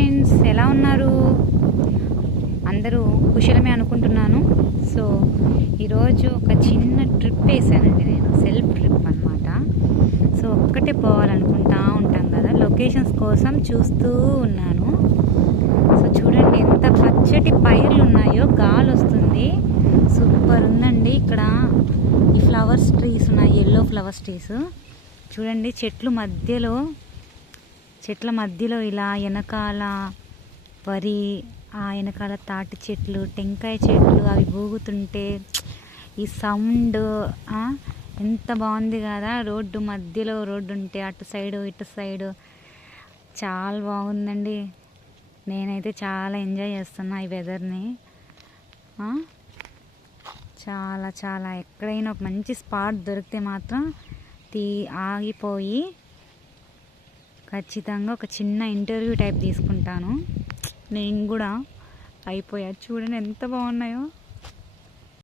Friends, ఎలా ఉన్నారు? అందరూ కుశలమే అనుకుంటున్నాను. సో ఈరోజు ఒక చిన్న ట్రిప్ వేసానండి, నేను సెల్ఫ్ ట్రిప్ అనమాట. సో ఒక్కటే పోవాలనుకుంటా ఉంటాం కదా, లొకేషన్స్ కోసం చూస్తూ ఉన్నాను. సో చూడండి ఎంత పచ్చటి పైర్లు ఉన్నాయో, గాలి వస్తుంది, సూపర్ ఉందండి. ఇక్కడ ఈ ఫ్లవర్స్ ట్రీస్ ఉన్నాయి, ఎల్లో ఫ్లవర్స్ ట్రీస్ చూడండి. చెట్ల మధ్యలో ఇలా వెనకాల వరి, ఆ వెనకాల తాటి చెట్లు, టెంకాయ చెట్లు అవి ఊగుతుంటే ఈ సౌండ్ ఎంత బాగుంది కదా. రోడ్డు మధ్యలో రోడ్డు ఉంటే అటు సైడు ఇటు సైడు చాలా బాగుందండి. నేనైతే చాలా ఎంజాయ్ చేస్తున్నా ఈ వెదర్ని. చాలా చాలా ఎక్కడైనా ఒక మంచి స్పాట్ దొరికితే మాత్రం ఆగిపోయి ఖచ్చితంగా ఒక చిన్న ఇంటర్వ్యూ టైప్ తీసుకుంటాను. నేను కూడా అయిపోయా, చూడండి ఎంత బాగున్నాయో.